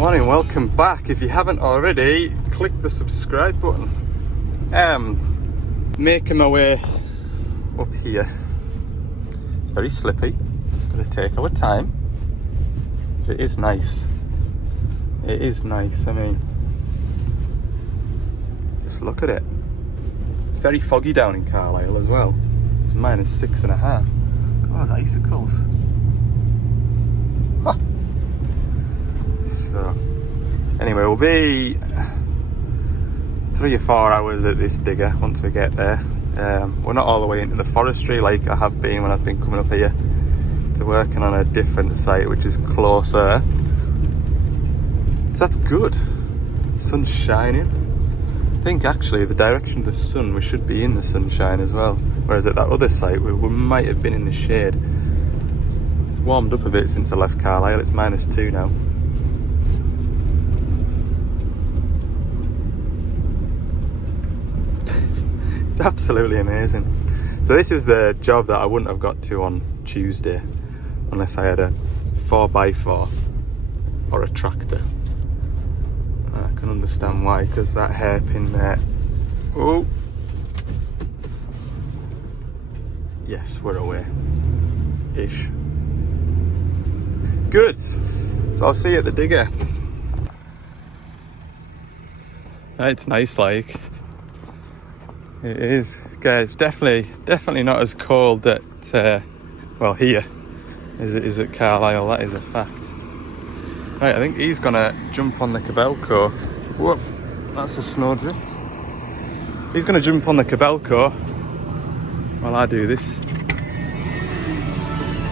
Morning, welcome back. If you haven't already, click the subscribe button. Making my way up here. It's very slippy, gonna take our time. But it is nice. It is nice, I mean, just look at it. It's very foggy down in Carlisle as well. It's -6.5. God, those icicles. Huh. So, anyway, we'll be 3 or 4 hours at this digger once we get there. We're not all the way into the forestry like I have been when I've been coming up here to working on a different site which is closer. So that's good. Sun's shining. I think actually the direction of the sun, we should be in the sunshine as well. Whereas at that other site we might have been in the shade. It's warmed up a bit since I left Carlisle. It's -2 now. It's absolutely amazing. So this is the job that I wouldn't have got to on Tuesday unless I had a 4x4 or a tractor. I can understand why, because that hairpin there. Oh, yes, we're away ish. Good. So I'll see you at the digger. It's nice, like it is, guys. Definitely not as cold at well here as it is at Carlisle. That is a fact. Right, I think he's gonna jump on the Cabelco. Whoa, that's a snowdrift. He's gonna jump on the Cabelco while I do this.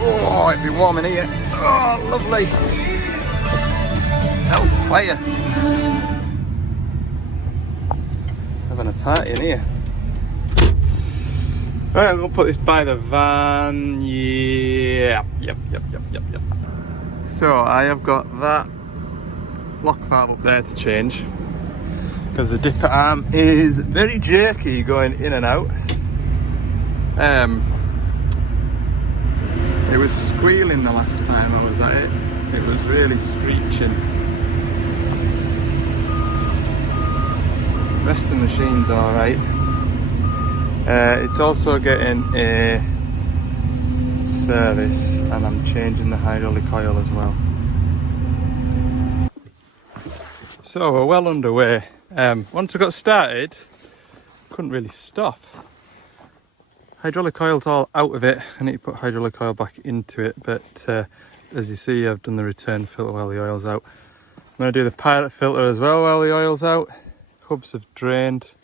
Oh, it'd be warm in here. Oh, lovely. Oh, fire. Having a party in here. Right, I'm gonna put this by the van. Yep. So I have got that lock valve up there to change because the dipper arm is very jerky going in and out. It was squealing the last time I was at it. It was really screeching. The rest of the machine's alright. It's also getting a service and I'm changing the hydraulic oil as well. So we're well underway. Once I got started, couldn't really stop. Hydraulic oil's all out of it. I need to put hydraulic oil back into it, but as you see, I've done the return filter while the oil's out. I'm going to do the pilot filter as well while the oil's out. Hubs have drained.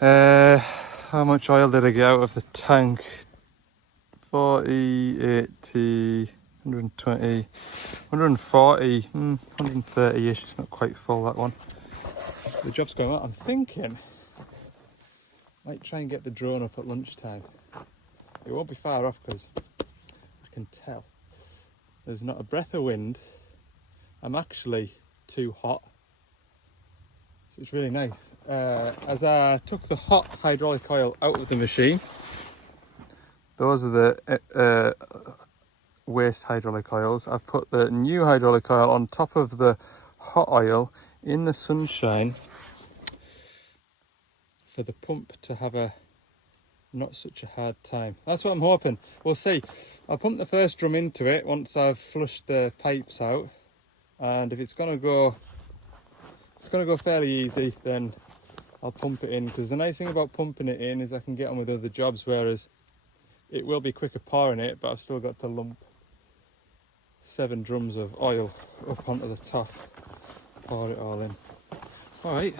How much oil did I get out of the tank? 40, 80, 120, 140, 130-ish. It's not quite full, that one. The job's going on. I'm thinking I might try and get the drone up at lunchtime. It won't be far off because I can tell there's not a breath of wind. I'm actually too hot. So it's really nice. As I took the hot hydraulic oil out of the machine, those are the waste hydraulic oils. I've put the new hydraulic oil on top of the hot oil in the sunshine for the pump to have a not such a hard time. That's what I'm hoping. We'll see. I'll pump the first drum into it once I've flushed the pipes out, and if it's gonna go fairly easy, then I'll pump it in, because the nice thing about pumping it in is I can get on with other jobs, whereas it will be quicker pouring it, but I've still got to lump 7 drums of oil up onto the top, pour it all in. All right.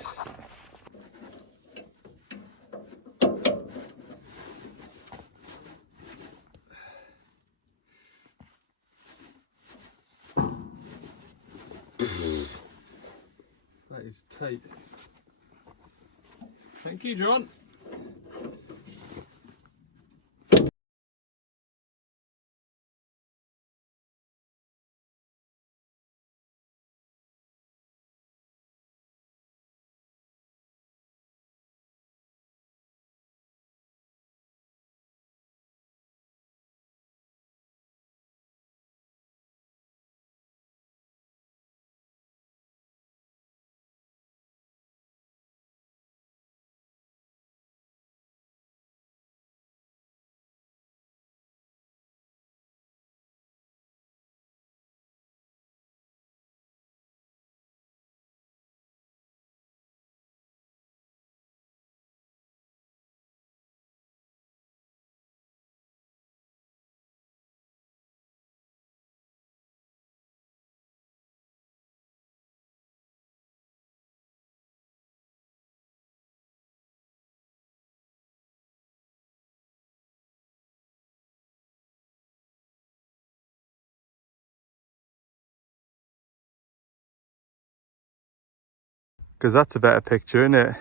That is tight. Thank you, John. because that's a better picture, isn't it?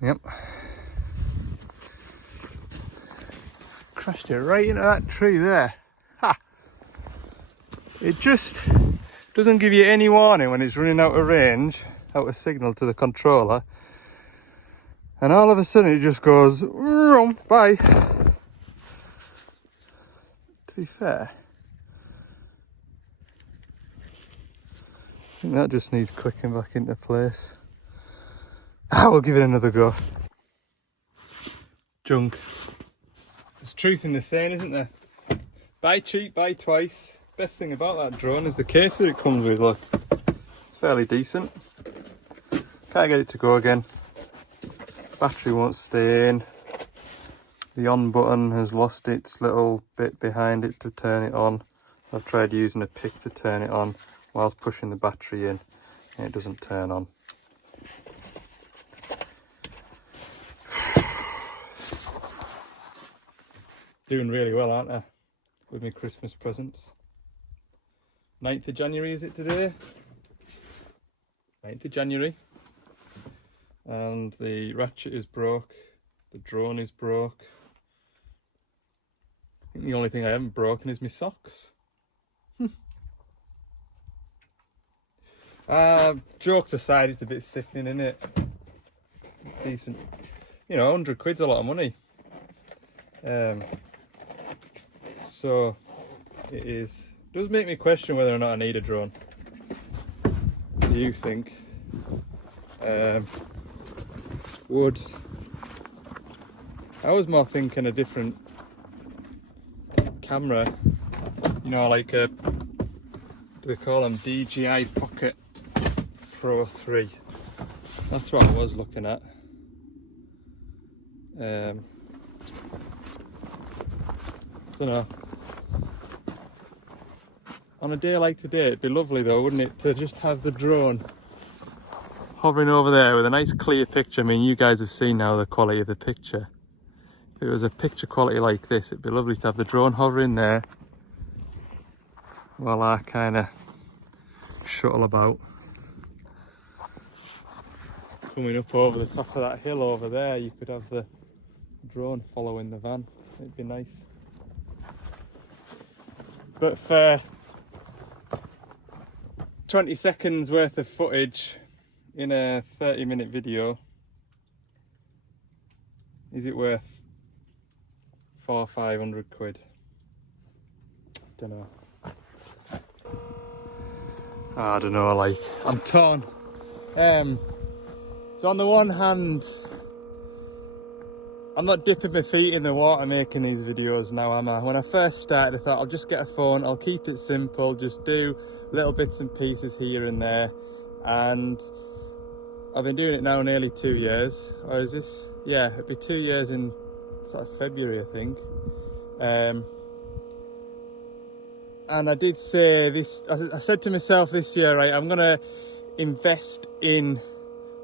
Yep. Crashed it right into that tree there. Ha! It just doesn't give you any warning when it's running out of range, out of signal to the controller. And all of a sudden it just goes, bye. To be fair, I think that just needs clicking back into place. We'll give it another go. Junk. There's truth in the saying, isn't there? Buy cheap, buy twice. Best thing about that drone is the case that it comes with, look. It's fairly decent. Can't get it to go again. Battery won't stay in. The on button has lost its little bit behind it to turn it on. I've tried using a pick to turn it on whilst pushing the battery in, and it doesn't turn on. Doing really well, aren't I, with my Christmas presents. 9th of January is it today? 9th of January. And the ratchet is broke, the drone is broke. I think the only thing I haven't broken is my socks. Jokes aside, it's a bit sickening, isn't it? Decent. You know, 100 quid's a lot of money. So it is. Does make me question whether or not I need a drone. What do you think? I was more thinking a different camera, you know, like a, what do they call them, DJI Pocket Pro 3. That's what I was looking at. Don't know. On a day like today, it'd be lovely though, wouldn't it, to just have the drone hovering over there with a nice clear picture. I mean, you guys have seen now the quality of the picture. If it was a picture quality like this, it'd be lovely to have the drone hovering there while I kind of shuttle about. Coming up over the top of that hill over there, you could have the drone following the van. It'd be nice. But for 20 seconds worth of footage in a 30-minute video, is it worth 400 or 500 quid? Don't know. I don't know, like, I'm torn. So on the one hand, I'm not dipping my feet in the water making these videos now, am I? When I first started, I thought I'll just get a phone, I'll keep it simple, just do little bits and pieces here and there. And I've been doing it now nearly 2 years. Or is this? Yeah, it'll be 2 years in sort of February, I think. And I did say this, I said to myself this year, right, I'm gonna invest in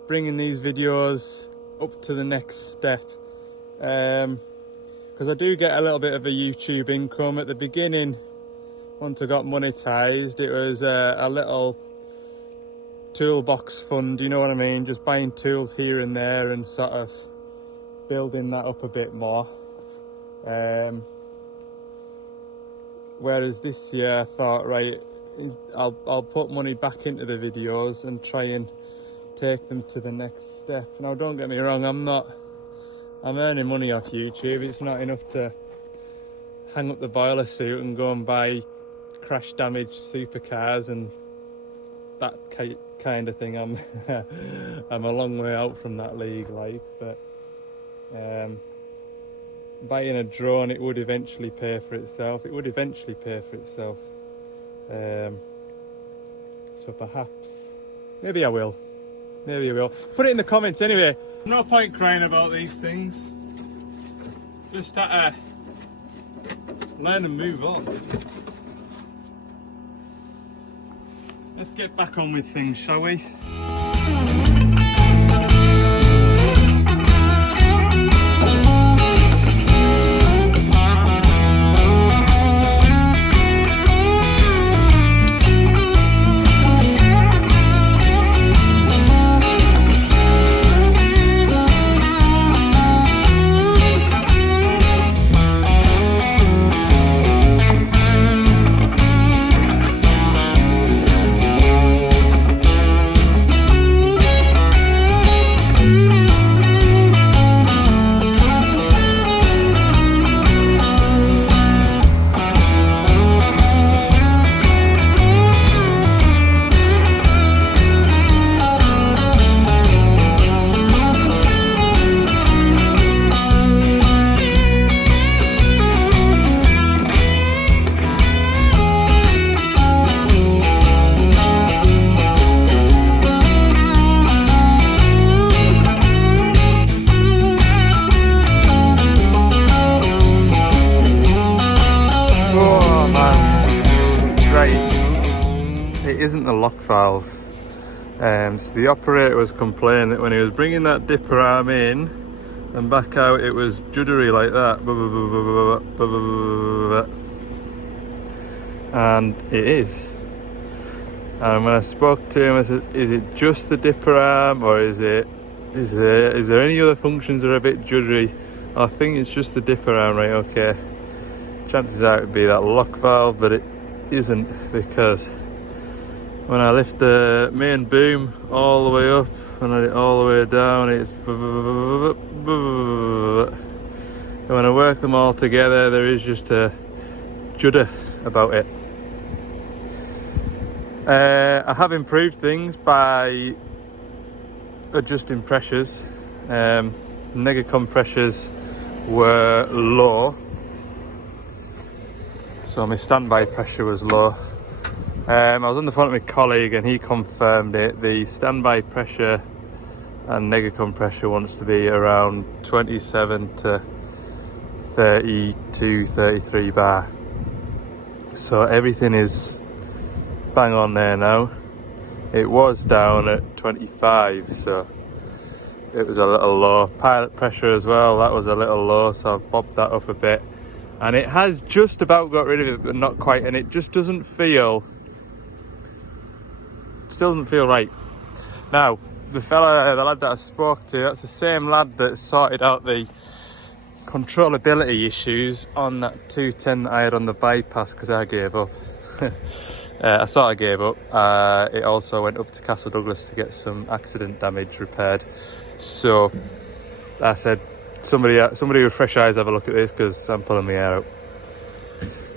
bringing these videos up to the next step. Because I do get a little bit of a YouTube income. At the beginning, once I got monetized, it was a little toolbox fund, you know what I mean, just buying tools here and there and sort of building that up a bit more. Whereas this year I thought, right, I'll put money back into the videos and try and take them to the next step. Now don't get me wrong, I'm earning money off YouTube. It's not enough to hang up the boiler suit and go and buy crash damaged supercars and that kind of thing. I'm I'm a long way out from that league, like, but buying a drone, it would eventually pay for itself. So perhaps, maybe I will. Put it in the comments anyway. No point crying about these things. Just have to learn and move on. Let's get back on with things, shall we? it isn't the lock valve. So the operator was complaining that when he was bringing that dipper arm in and back out, it was juddery like that. And it is. And when I spoke to him, I said, is it just the dipper arm, or is there any other functions that are a bit juddery? I think it's just the dipper arm, right? Okay. Chances are it would be that lock valve, but it isn't, because when I lift the main boom all the way up and all the way down, it's and when I work them all together, there is just a judder about it. I have improved things by adjusting pressures. Negacom pressures were low, so my standby pressure was low. I was on the phone with my colleague and he confirmed it. The standby pressure and negacom pressure wants to be around 27 to 32, 33 bar. So everything is bang on there now. It was down at 25, so it was a little low. Pilot pressure as well, that was a little low, so I've bobbed that up a bit. And it has just about got rid of it, but not quite, and it just doesn't feel... still doesn't feel right. Now, the lad that I spoke to, that's the same lad that sorted out the controllability issues on that 210 that I had on the bypass, because I gave up. I sort of gave up. It also went up to Castle Douglas to get some accident damage repaired. So I said, somebody with fresh eyes have a look at this, because I'm pulling my hair out.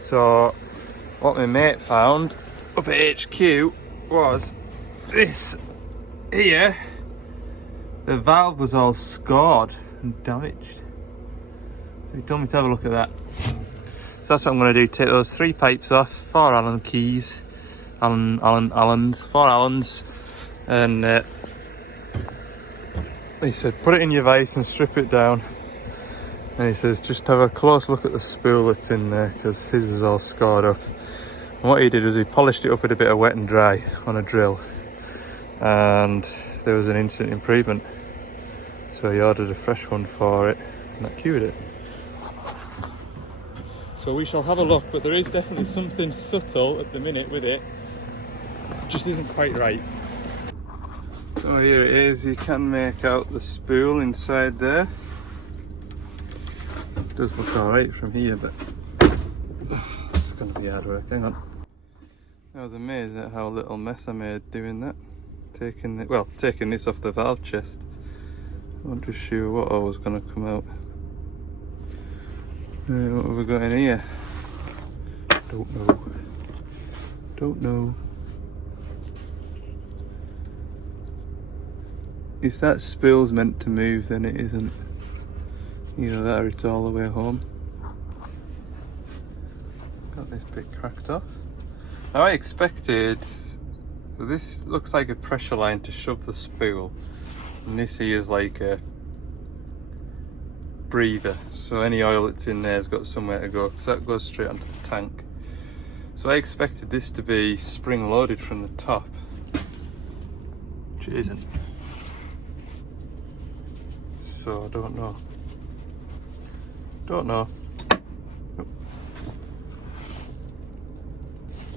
So what my mate found up at HQ was this here. The valve was all scored and damaged, so he told me to have a look at that. So that's what I'm going to do, take those 3 pipes off, 4 Allen keys, four Allens, and he said put it in your vise and strip it down, and he says just have a close look at the spool that's in there, because his was all scored up. And what he did was he polished it up with a bit of wet and dry on a drill, and there was an instant improvement. So he ordered a fresh one for it, and that cured it. So we shall have a look, but there is definitely something subtle at the minute with it. It just isn't quite right. So here it is, you can make out the spool inside there. It does look alright from here, but it's going to be hard work. Hang on. I was amazed at how little mess I made doing that. Taking this off the valve chest. I wasn't too sure what all was going to come out. What have we got in here? Don't know. If that spool's meant to move, then it isn't. Either that or it's all the way home. Got this bit cracked off. Now I expected, so this looks like a pressure line to shove the spool, and this here is like a breather, so any oil that's in there has got somewhere to go, because that goes straight onto the tank. So I expected this to be spring loaded from the top, which it isn't. So I don't know.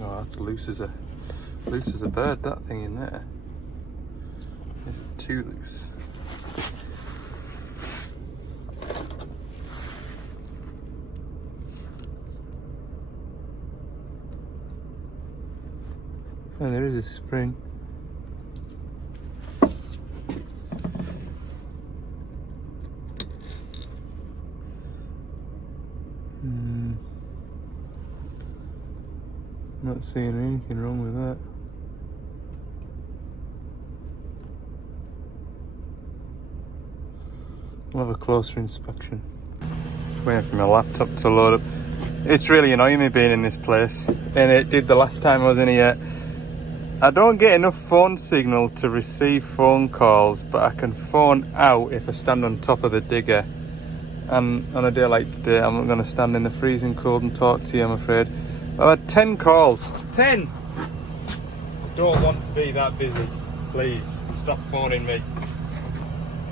Oh, that's loose as a bird, that thing in there. Is it too loose? Oh, there is a spring. Not seeing anything wrong with that. We'll have a closer inspection. Just waiting for my laptop to load up. It's really annoying me being in this place, and it did the last time I was in here. I don't get enough phone signal to receive phone calls, but I can phone out if I stand on top of the digger. And on a day like today, I'm not going to stand in the freezing cold and talk to you, I'm afraid. I've had 10 calls. 10! don't want to be that busy. Please, stop phoning me.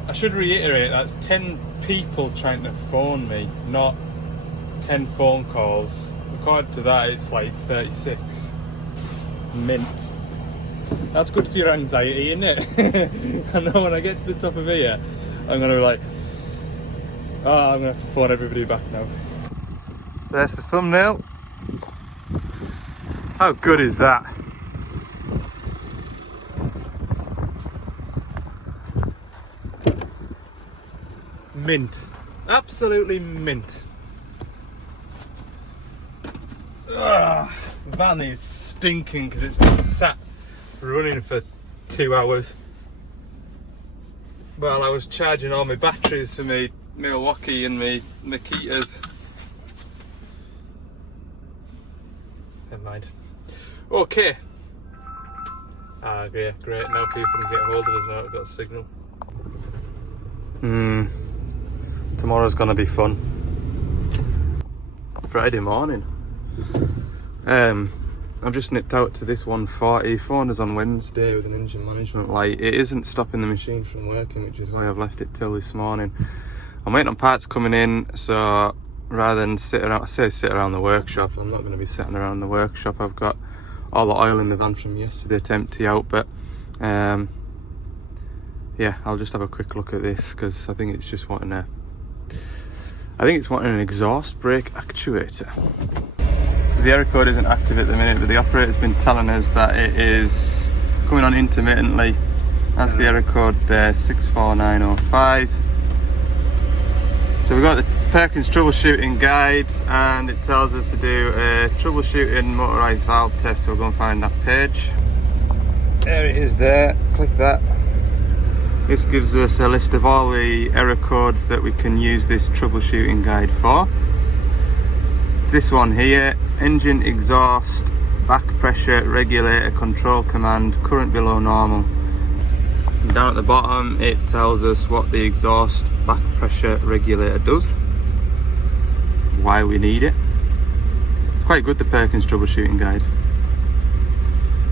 I should reiterate, that's 10 people trying to phone me, not 10 phone calls. According to that, it's like 36. Mint. That's good for your anxiety, isn't it? I know when I get to the top of here, I'm going to be like, oh, I'm going to have to phone everybody back now. There's the thumbnail. How good is that? Mint. Absolutely mint. Ugh, the van is stinking because it's been sat running for 2 hours while I was charging all my batteries for my Milwaukee and my Nikitas. Never mind. Okay. Ah, great. Now people can get hold of us now. We've got a signal. Tomorrow's gonna be fun. Friday morning. I've just nipped out to this 140. Phoned us on Wednesday with an engine management light. It isn't stopping the machine from working, which is why I've left it till this morning. I'm waiting on parts coming in, so rather than sit around the workshop, I'm not going to be sitting around the workshop. I've got all the oil in the van from yesterday to empty out, but yeah, I'll just have a quick look at this because I think it's just wanting an exhaust brake actuator. The error code isn't active at the minute, but the operator's been telling us that it is coming on intermittently. That's the error code there, 64905. So we've got the Perkins troubleshooting guide, and it tells us to do a troubleshooting motorised valve test, so we'll go and find that page. There it is there, click that. This gives us a list of all the error codes that we can use this troubleshooting guide for. This one here, engine exhaust, back pressure regulator control command, current below normal. And down at the bottom it tells us what the exhaust back pressure regulator does, why we need it. It's quite good, the Perkins troubleshooting guide.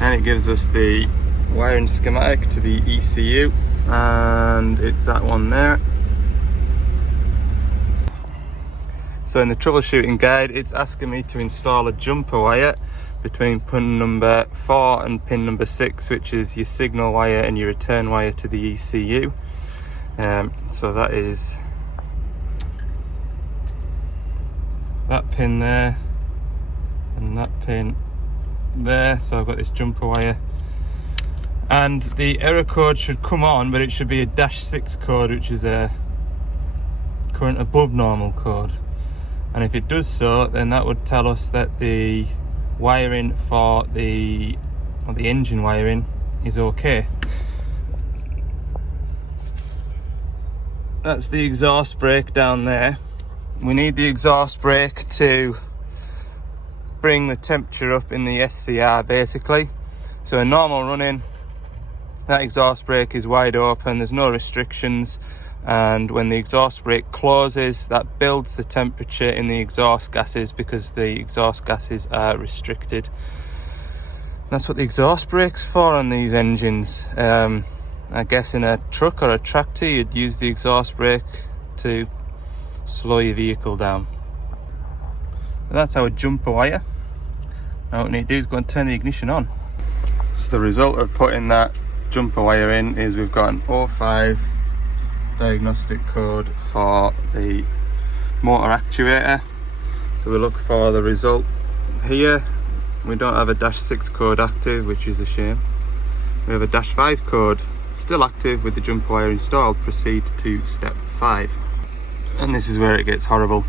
And it gives us the wiring schematic to the ECU, and it's that one there. So in the troubleshooting guide, it's asking me to install a jumper wire between pin number 4 and pin number 6, which is your signal wire and your return wire to the ECU. So that is that pin there and that pin there. So I've got this jumper wire, and the error code should come on, but it should be a -6 code, which is a current above normal code. And if it does so, then that would tell us that the wiring for the engine wiring is okay. That's the exhaust brake down there. We need the exhaust brake to bring the temperature up in the SCR basically. So in normal running, that exhaust brake is wide open, there's no restrictions, and when the exhaust brake closes, that builds the temperature in the exhaust gases because the exhaust gases are restricted. That's what the exhaust brake's for on these engines. I guess in a truck or a tractor you'd use the exhaust brake to slow your vehicle down. And that's our jumper wire. Now what we need to do is go and turn the ignition on. So the result of putting that jumper wire in is we've got an 05 diagnostic code for the motor actuator. So we look for the result here. We don't have a -6 code active, which is a shame. We have a -5 code still active with the jumper wire installed. Proceed to step 5. And this is where it gets horrible.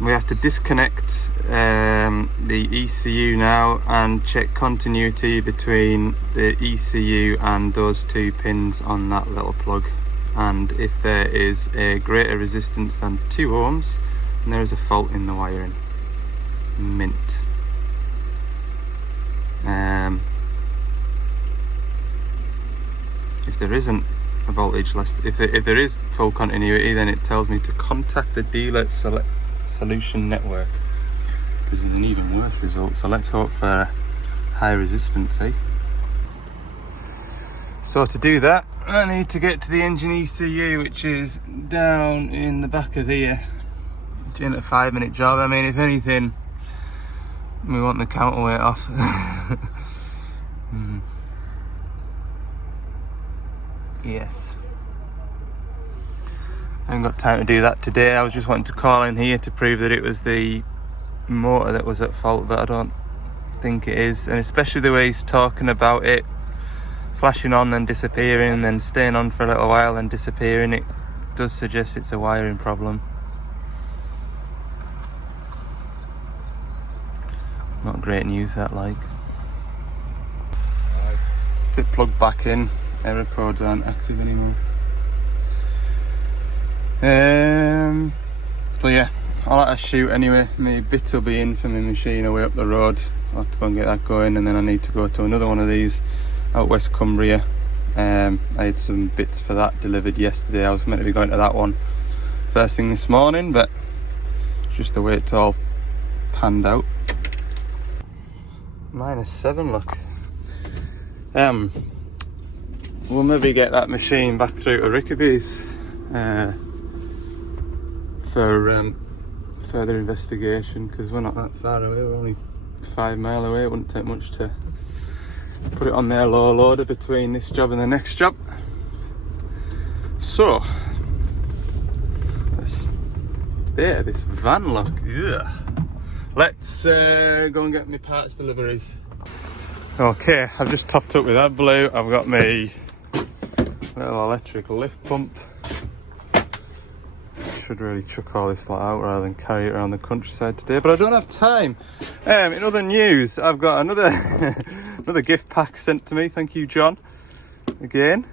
We have to disconnect the ECU now and check continuity between the ECU and those 2 pins on that little plug. And if there is a greater resistance than 2 ohms, then there is a fault in the wiring. Mint. If there isn't a voltage less, if there is full continuity, then it tells me to contact the dealer solution network, which is an even worse result. So let's hope for high resistance, eh? So to do that, I need to get to the engine ECU, which is down in the back of here. Doing a 5-minute job. I mean, if anything, we want the counterweight off. Yes. I haven't got time to do that today. I was just wanting to call in here to prove that it was the motor that was at fault, but I don't think it is. And especially the way he's talking about it flashing on then disappearing, then staying on for a little while and disappearing, it does suggest it's a wiring problem. Not great news, that, like. Tip plug back in, error codes aren't active anymore. So yeah, I'll have to shoot anyway. My bit will be in for my machine away up the road. I'll have to go and get that going, and then I need to go to another one of these out West Cumbria. I had some bits for that delivered yesterday. I was meant to be going to that one first thing this morning, but just the way it's all panned out. -7, look. We'll maybe get that machine back through to Rickaby's for further investigation, because we're not that far away. We're only 5 mile away. It wouldn't take much to put it on their low loader between this job and the next job. So this van, look. Ugh. Let's go and get my parts deliveries. Okay, I've just topped up with that blue. I've got my little electric lift pump. Should really chuck all this lot out rather than carry it around the countryside today, but I don't have time. In other news, I've got another another gift pack sent to me. Thank you, John. Again,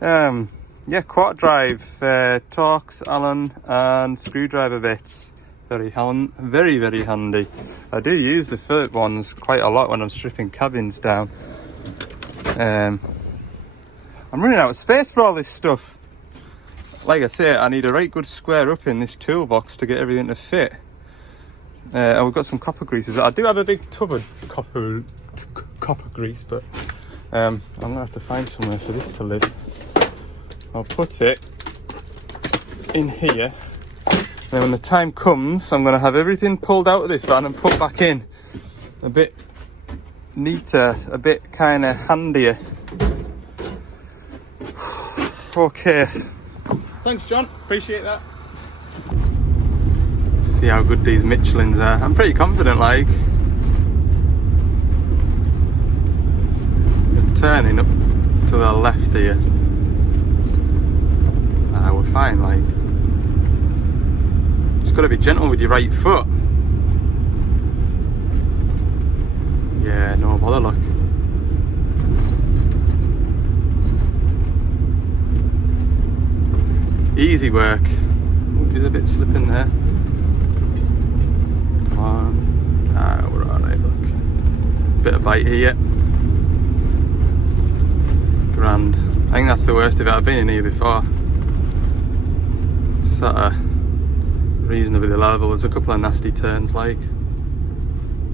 yeah, quarter drive, Torx, Allen, and screwdriver bits. Very handy. I do use the Philip ones quite a lot when I'm stripping cabins down. I'm running out of space for all this stuff. Like I say, I need a right good square up in this toolbox to get everything to fit. And we've got some copper greases. I do have a big tub of copper grease, but I'm gonna have to find somewhere for this to live. I'll put it in here. And when the time comes, I'm going to have everything pulled out of this van and put back in. A bit neater, a bit kind of handier. Okay. Thanks, John. Appreciate that. See how good these Michelins are. I'm pretty confident, like. They're turning up to the left here. We're fine, like. Just got to be gentle with your right foot. Yeah, no bother, look. Easy work. There's a bit slipping there. Come on. We're alright, look. Bit of bite here. Grand. I think that's the worst of it. I've been in here before. It's sort of reasonably level. There's a couple of nasty turns, like.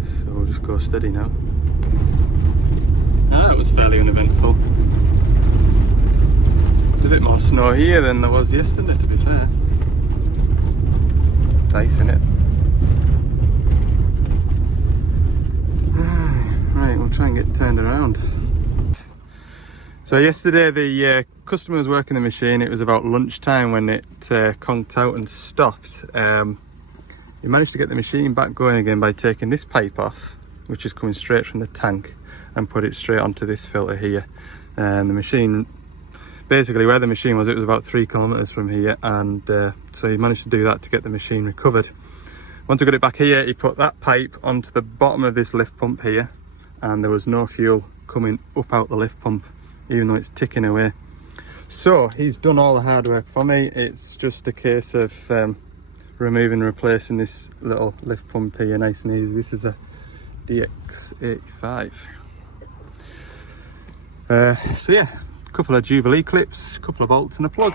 So we'll just go steady now. That was fairly uneventful. A bit more snow here than there was yesterday, to be fair. It's ice, innit? Right, we'll try and get turned around. So yesterday the customer was working the machine. It was about lunchtime when it conked out and stopped. He managed to get the machine back going again by taking this pipe off, which is coming straight from the tank, and put it straight onto this filter here. And the machine, basically where the machine was, it was about 3 kilometers from here, and so he managed to do that to get the machine recovered. Once I got it back here, he put that pipe onto the bottom of this lift pump here, and there was no fuel coming up out the lift pump, even though it's ticking away. So he's done all the hard work for me. It's just a case of removing and replacing this little lift pump here, nice and easy. This is a DX85. So yeah, a couple of Jubilee clips, a couple of bolts and a plug.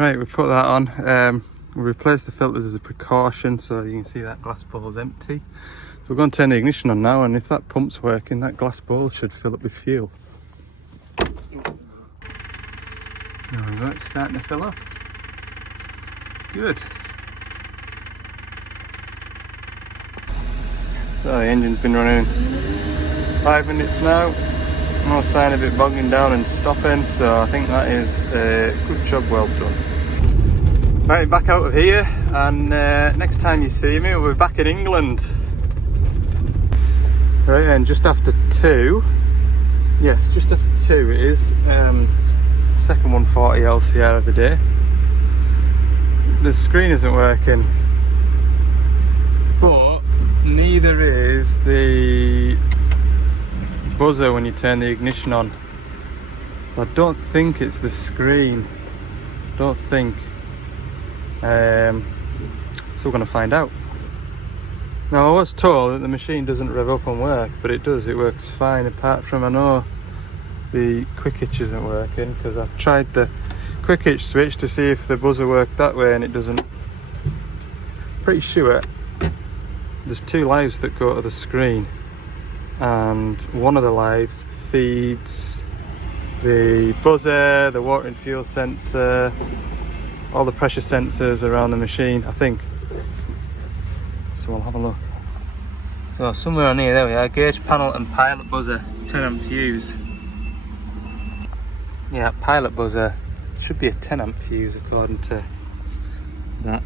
Right, we put that on. We replaced the filters as a precaution, so you can see that glass bowl's empty. So we're going to turn the ignition on now, and if that pump's working, that glass bowl should fill up with fuel. There we go, it's starting to fill up. Good. So the engine's been running 5 minutes now. No sign of it bogging down and stopping, so I think that is a good job well done. Right, back out of here, and next time you see me, we'll be back in England. Right, and just after 2, yes, just after 2 it is, second 140 LCR of the day. The screen isn't working, but neither is the buzzer when you turn the ignition on. So I don't think it's the screen, don't think. So we're going to find out. Now I was told that the machine doesn't rev up and work, but it does, it works fine, apart from I know the quick hitch isn't working, because I've tried the quick hitch switch to see if the buzzer worked that way and it doesn't. Pretty sure there's 2 lives that go to the screen, and one of the lives feeds the buzzer, the water and fuel sensor, all the pressure sensors around the machine, I think. So we'll have a look. So somewhere on here, there we are, gauge panel and pilot buzzer, 10 amp fuse. Yeah, pilot buzzer should be a 10 amp fuse according to that.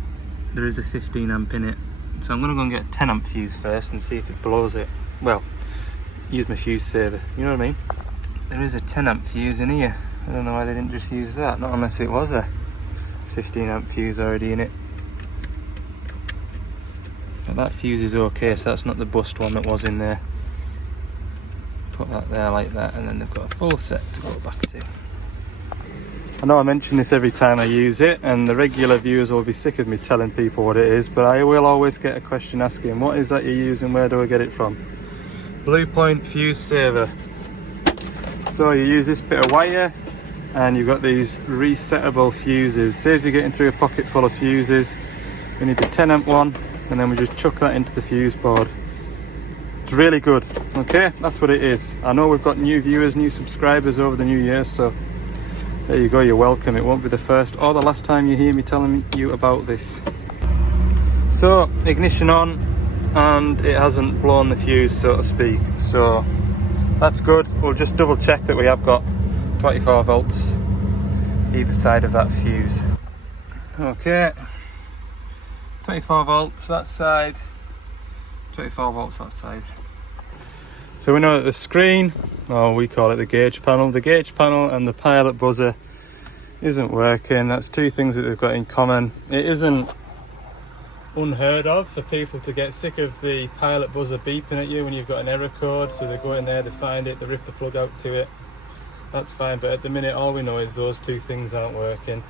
There is a 15 amp in it. So I'm gonna go and get a 10 amp fuse first and see if it blows it. Well, use my fuse saver, you know what I mean? There is a 10 amp fuse in here. I don't know why they didn't just use that, not unless it was a 15 amp fuse already in it. But that fuse is okay, so that's not the bust one that was in there. Put that there like that, and then they've got a full set to go back to. I know I mention this every time I use it, and the regular viewers will be sick of me telling people what it is, but I will always get a question asking, what is that you're using, where do I get it from? Blue Point fuse saver. So you use this bit of wire, and you've got these resettable fuses. Saves you getting through a pocket full of fuses. We need the 10 amp one, and then we just chuck that into the fuse board. It's really good. Okay, that's what it is. I know we've got new viewers, new subscribers over the new year, so there you go, you're welcome. It won't be the first or the last time you hear me telling you about this. So, ignition on, and it hasn't blown the fuse, so to speak. So, that's good. We'll just double check that we have got 24 volts either side of that fuse. Okay, 24 volts that side, 24 volts that side. So we know that the screen, or we call it the gauge panel and the pilot buzzer isn't working. That's 2 things that they've got in common. It isn't unheard of for people to get sick of the pilot buzzer beeping at you when you've got an error code, so they go in there, they find it, they rip the plug out to it. That's fine, but at the minute all we know is those 2 things aren't working.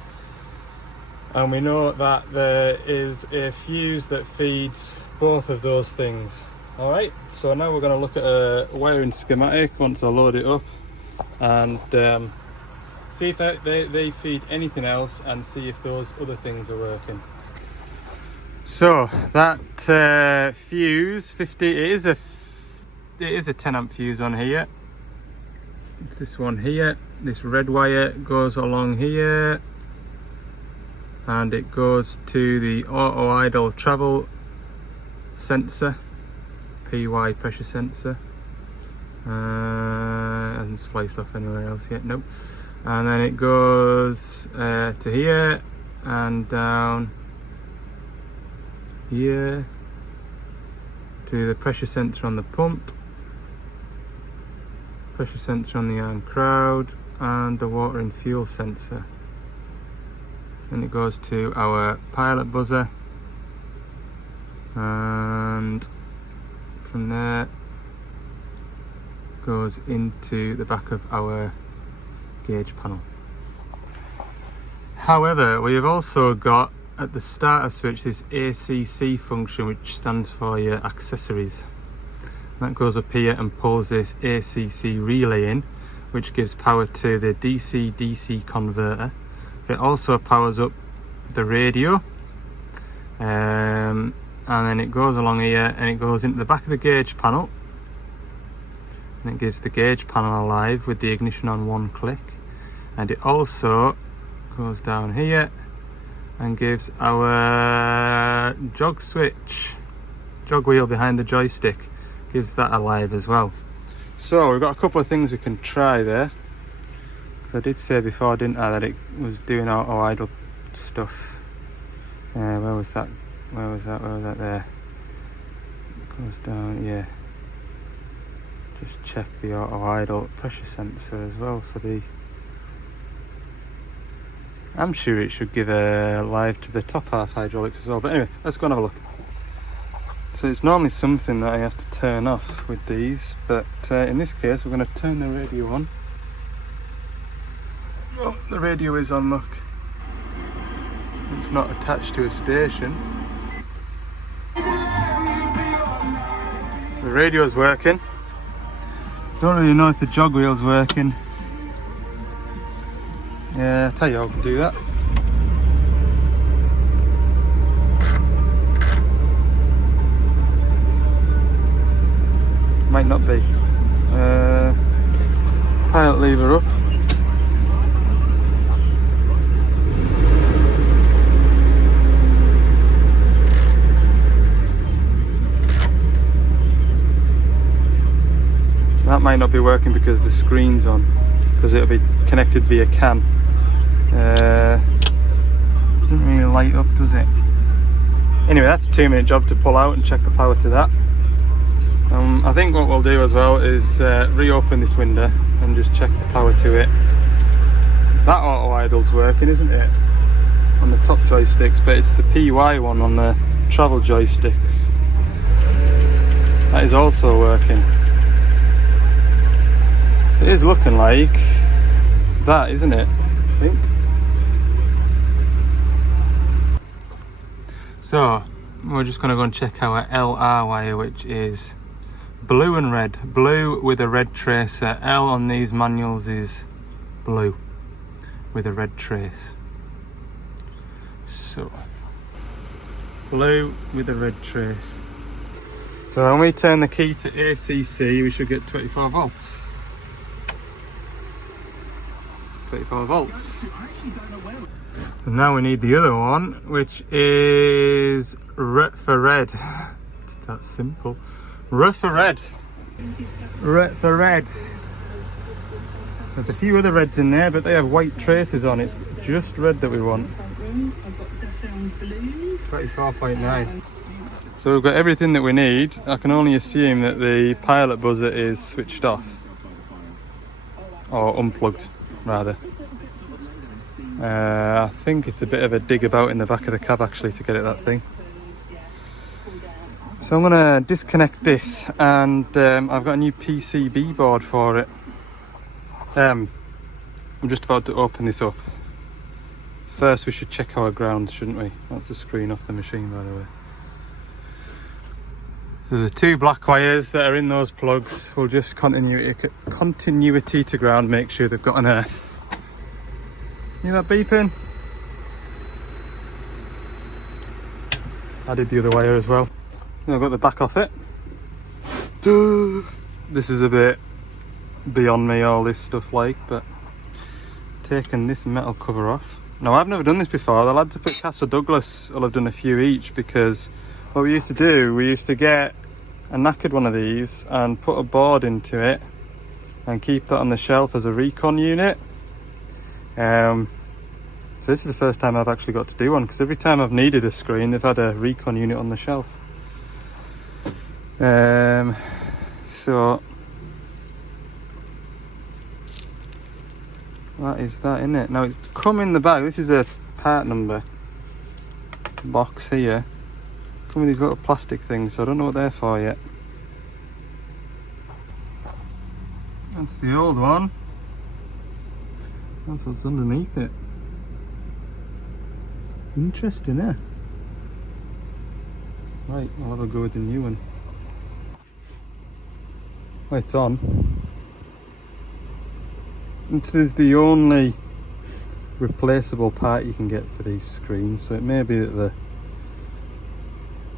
And we know that there is a fuse that feeds both of those things. Alright, so now we're going to look at a wiring schematic once I load it up, and see if they feed anything else, and see if those other things are working. So that fuse 50, it is a 10 amp fuse on here. It's this one here. This red wire goes along here, and it goes to the auto idle travel sensor, PY pressure sensor. Hasn't spliced off anywhere else yet, nope. And then it goes to here and down here to the pressure sensor on the pump, pressure sensor on the arm crowd, and the water and fuel sensor. Then it goes to our pilot buzzer, and from there goes into the back of our gauge panel. However, we have also got at the starter switch this ACC function, which stands for your accessories. That goes up here and pulls this ACC relay in, which gives power to the DC-DC converter, It also powers up the radio, and then it goes along here and it goes into the back of the gauge panel, and it gives the gauge panel alive with the ignition on one click. And it also goes down here and gives our jog wheel behind the joystick, gives that alive as well. So we've got a couple of things we can try there. I did say before, didn't I, that it was doing auto idle stuff. Where was that there? It goes down, yeah. Just check the auto idle pressure sensor as well for the... I'm sure it should give a live to the top half hydraulics as well, but anyway, let's go and have a look. So it's normally something that I have to turn off with these, but in this case we're going to turn the radio on. Oh, the radio is on, look. It's not attached to a station. The radio's working. Don't really know if the jog wheel's working. Yeah, I'll tell you how to do that. Might not be. Pilot lever up. That might not be working because the screen's on, because it'll be connected via CAN. Doesn't really light up, does it? Anyway, that's a 2-minute job to pull out and check the power to that. I think what we'll do as well is reopen this window and just check the power to it. That auto idle's working, isn't it? On the top joysticks, but it's the PY one on the travel joysticks. That is also working. It is looking like that, isn't it? I think. So we're just going to go and check our LR wire, which is blue and red. Blue with a red tracer. L on these manuals is blue with a red trace. So blue with a red trace. So when we turn the key to ACC, we should get 24 volts. 25 volts. And now we need the other one, which is for red. It's that simple. For red. For red. There's a few other reds in there, but they have white traces on. It's just red that we want. 24.9. So we've got everything that we need. I can only assume that the pilot buzzer is switched off. Or unplugged, rather. I think it's a bit of a dig about in the back of the cab actually to get it that thing. So I'm going to disconnect this, and I've got a new PCB board for it. I'm just about to open this up. First we should check our ground, shouldn't we? That's the screen off the machine, by the way. So the two black wires that are in those plugs will just continuity to ground, make sure they've got an earth. You hear that beeping? I did the other wire as well. I've got the back off it. This is a bit beyond me, all this stuff like, but taking this metal cover off. Now I've never done this before. The lads up at Castle Douglas will have done a few each, because what we used to do, we used to get a knackered one of these and put a board into it and keep that on the shelf as a recon unit. So this is the first time I've actually got to do one, because every time I've needed a screen, they've had a recon unit on the shelf. So that is that, isn't it? Now it's come in the bag. This is a part number box here. Come with these little plastic things, so I don't know what they're for yet. That's the old one. That's what's underneath it. Interesting, eh? Right, I'll have a go with the new one. Oh, it's on. This is the only replaceable part you can get for these screens, so it may be that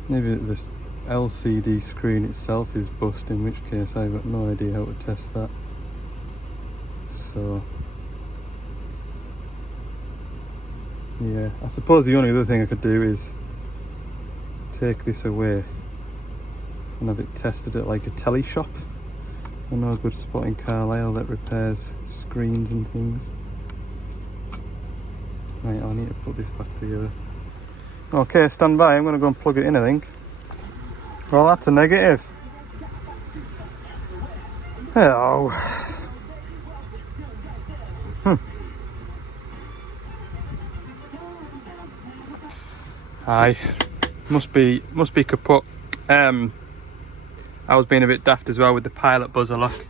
this LCD screen itself is bust, in which case I've got no idea how to test that. So yeah, I suppose the only other thing I could do is take this away and have it tested at like a telly shop. I know a good spot in Carlisle that repairs screens and things. Right, I'll need to put this back together. Okay, stand by, I'm going to go and plug it in, I think. Well, that's a negative. Hello. Aye, must be kaput. I was being a bit daft as well with the pilot buzzer, look.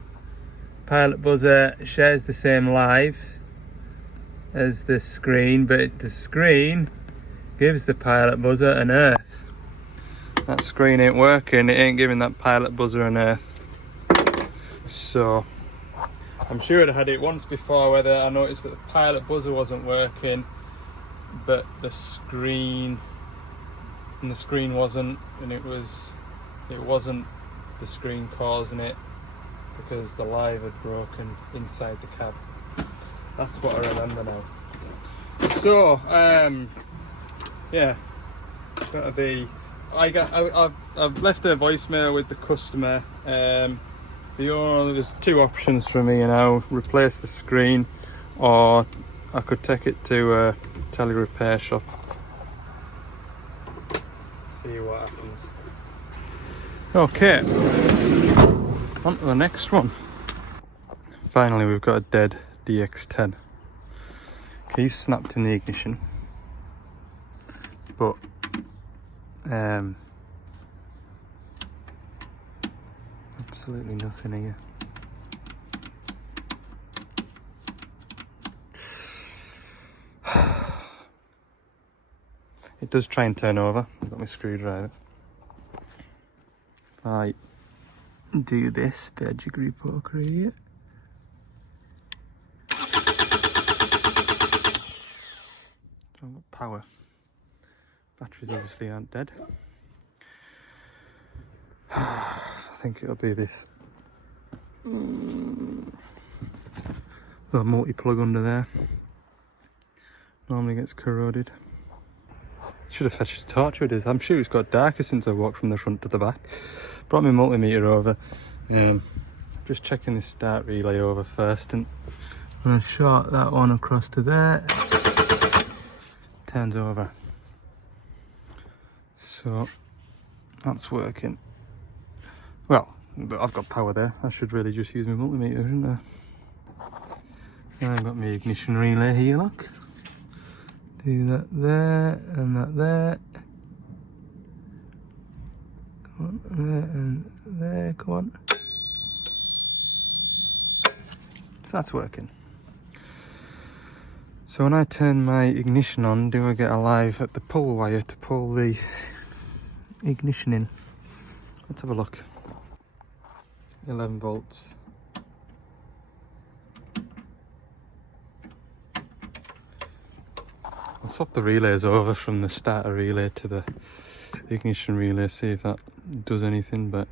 Pilot buzzer shares the same live as the screen, but the screen gives the pilot buzzer an earth. That screen ain't working, it ain't giving that pilot buzzer an earth. So I'm sure I'd had it once before whether I noticed that the pilot buzzer wasn't working, but the screen wasn't, and it wasn't the screen causing it because the live had broken inside the cab. That's what I remember now. So yeah, that'll be. I've left a voicemail with the customer. There's two options for me now: replace the screen, or I could take it to a tele repair shop. See what happens. Okay, on to the next one. Finally, we've got a dead DX10. Keys snapped in the ignition, but absolutely nothing here. It does try and turn over. I've got my screwdriver. If I do this bit of jiggery pokery here. So I've got power. Batteries obviously aren't dead. I think it'll be this the multi-plug under there. Normally gets corroded. Should have fetched a torch with this. I'm sure it's got darker since I walked from the front to the back. Brought my multimeter over. Just checking this start relay over first, and I'm going to short that one across to there. Turns over. So that's working. Well, but I've got power there. I should really just use my multimeter, shouldn't I? And I've got my ignition relay here, look. Do that there and that there. Come on, there and there, come on. That's working. So when I turn my ignition on, do I get a live at the pull wire to pull the ignition in? Let's have a look. 11 volts. I'll swap the relays over from the starter relay to the ignition relay, see if that does anything, but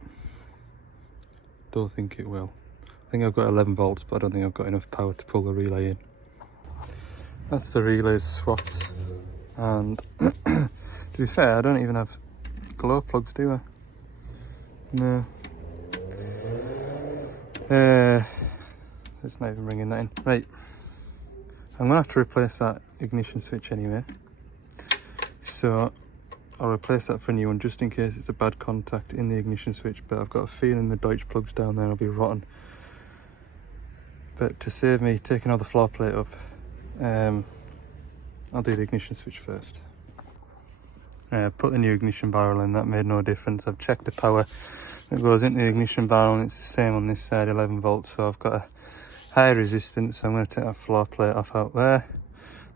don't think it will. I think I've got 11 volts, but I don't think I've got enough power to pull the relay in. That's the relays swapped, and to be fair, I don't even have glow plugs, do I? No. It's not even bringing that in. Right, I'm gonna have to replace that ignition switch anyway, so I'll replace that for a new one just in case it's a bad contact in the ignition switch, but I've got a feeling the Deutsch plugs down there will be rotten. But to save me taking all the floor plate up, I'll do the ignition switch first. Put the new ignition barrel in, that made no difference. I've checked the power that goes into the ignition barrel and it's the same on this side, 11 volts, so I've got a high resistance, so I'm going to take that floor plate off out there.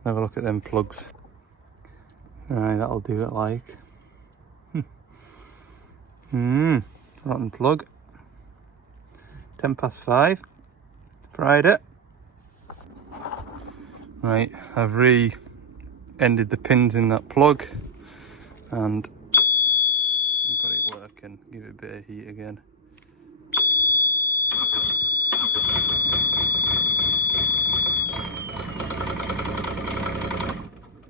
Have a look at them plugs. That'll do it like. Rotten plug. 5:10. Fried it. Right, I've re-ended the pins in that plug and I've got it working. Give it a bit of heat again.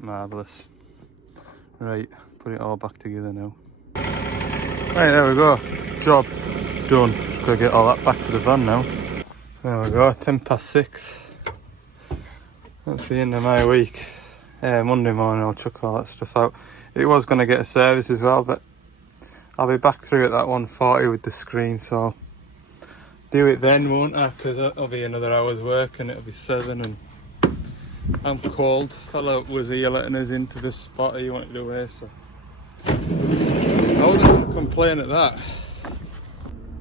Marvellous. Right, put it all back together now. Right, there we go. Job done. Just gotta get all that back to the van now. There we go, 6:10. That's the end of my week. Monday morning I'll chuck all that stuff out. It was going to get a service as well, but I'll be back through at that 140 with the screen, so I'll do it then, won't I? Because that'll be another hour's work and it'll be 7 and I'm cold. Fellow was here letting us into the spot he wanted away, so I wouldn't complain at that.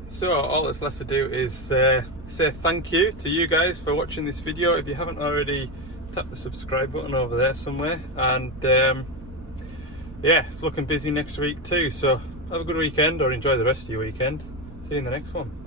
So all that's left to do is say thank you to you guys for watching this video. If you haven't already, tap the subscribe button over there somewhere, and yeah, it's looking busy next week too, so have a good weekend or enjoy the rest of your weekend. See you in the next one.